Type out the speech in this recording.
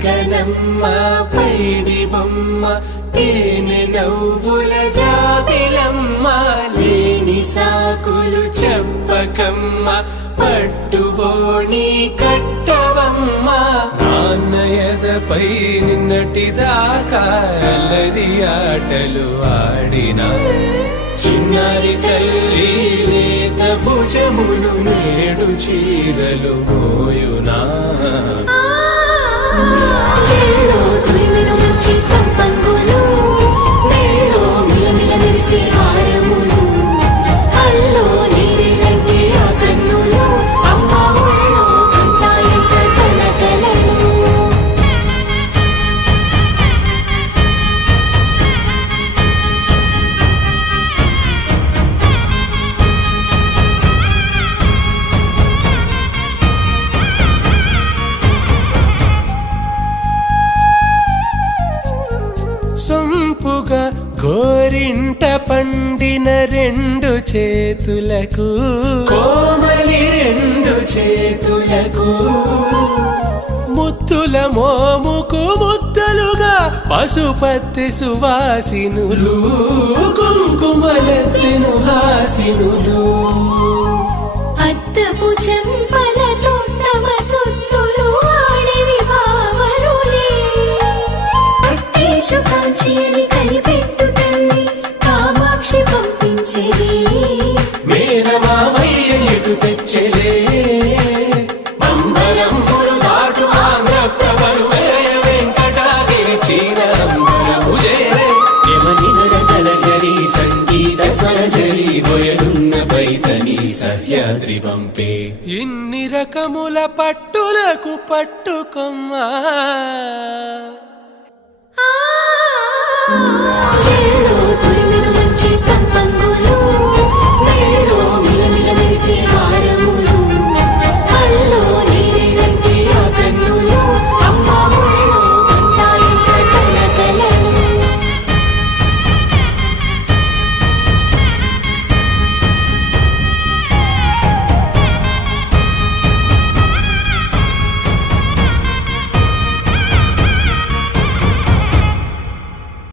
చక్కనమ్మ పైడి బొమ్మ తేనె నవ్వుల జాబిలమ్మ లేని సాకులు చెప్పకమ్మ పట్టువోణి కట్టవమ్మ నాన్నయదపై నిన్నటిదాకా అల్లరి ఆటలు ఆడినా చిన్నారి తల్లి లేత భుజములు నేడు చీరలు మోయునా చెల్లో తురిమిన మంచి సంపంగులు మెల్లో మిలమిల మెరిసే హారములు అల్లో నీరెళ్ళంటే ఆ కన్నులు అమ్మ ఒళ్ళో కంటాయంట తన కలలు సొంపుగా గోరింట పండిన రెండు చేతులకు కోమలి రెండు చేతులకు ముత్తుల మోముకు ముద్దలుగా పశుపతి సువాసినులు కుంకుమలెత్తిను హాసినులు అద్దపు చెంపలతో తమ సొత్తులు ఆడివి బావరులే పట్టేశు కాంచి అని కనిపెట్టు తల్లి కామాక్షి పంపించేది మేనమామయ్య ఎటు తెచ్చలే బంబరంబులు దాటు ఆంధ్ర ప్రభలు వేయ వెంకటాగిరి చీర అంబరము చేరే యమని నరకల జరి సంగీత స్వరజరి గొయలున్న పైతని సహ్యాద్రి పంపే ఇన్ని రకముల పట్టులకు పట్టుకొమ్మా